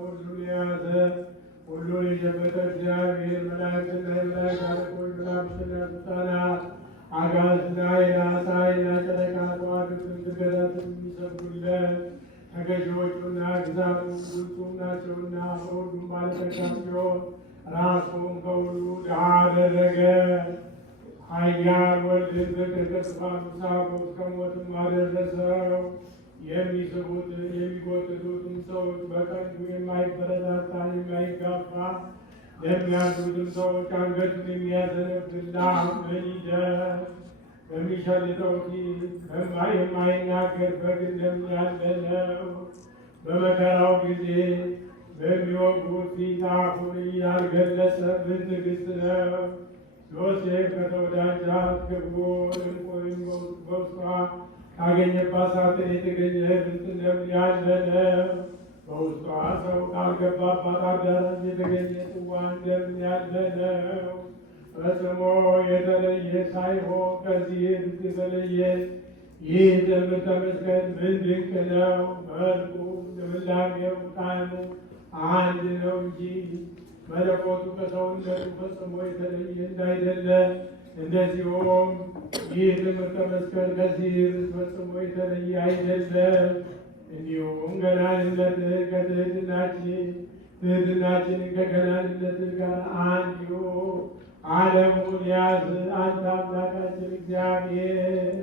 ሁሉን የያዘ ሁሉን የጨበጠ እግዚአብሔር መላእክትና የመላእክት አለቆች መናፍስትና ሥልጣናት አጋዕዝትና የነሐስ ኃይልና ጨረቃ ከዋክብትን ስግደትን የሚሰግዱለት ተገዢዎቹና ግዛቱ ግልጡም ናቸውና በሁሉም ባለጠጋ ሲሆን ራሱን ከሁሉ ድሃ አደረገ። ኃያል ወልድን በቅርበት ሳቁ እስከ ሞትም አደረሰው። የሚስቡትን የሚጎትቱትን ሰዎች በቀንዱ የማይበረታታ የማይጋፋ ለሚያዙትም ሰዎች አንገቱን የሚያዘነብላ ምን ይደር? በሚሸልተው ፊት የማይናገር በግ እንደሚያለ ነው። በመከራው ጊዜ በሚወጉት ፊት አፉን ያልገለጸ ምን ትዕግሥት ነው? ዮሴፍ ከተወዳጃት ክቡር ዕንቁን በውስጧ ካገኘባት ሳጥን የተገኘ ህብስት እንደምን ያለ ነው። በውስጧ ሰው ካልገባባት አዳራሽ የተገኘ ጽዋ እንደምን ያለ ነው። ፈጽሞ የተለየ ሳይሆን ከዚህ ህብስት የተለየ ይህ ትምህርተ መስቀል ምን ድንቅ ነው! መልኩ ልምላሜው ጣዕሙ አንድ ነው እንጂ መለኮቱ ከሰውነቱ ፈጽሞ የተለየ እንዳይደለ፣ እንደዚሁም ይህ ትምህርተ መስቀል ከዚህ ህብስት ፈጽሞ የተለየ አይደለም። እንዲሁም ገናንነትህ ከትህትናችን ትህትናችንን ከገናንነትህ ጋር አንድ ይሁን። ዓለሙን ያዝ አንተ አምላካችን እግዚአብሔር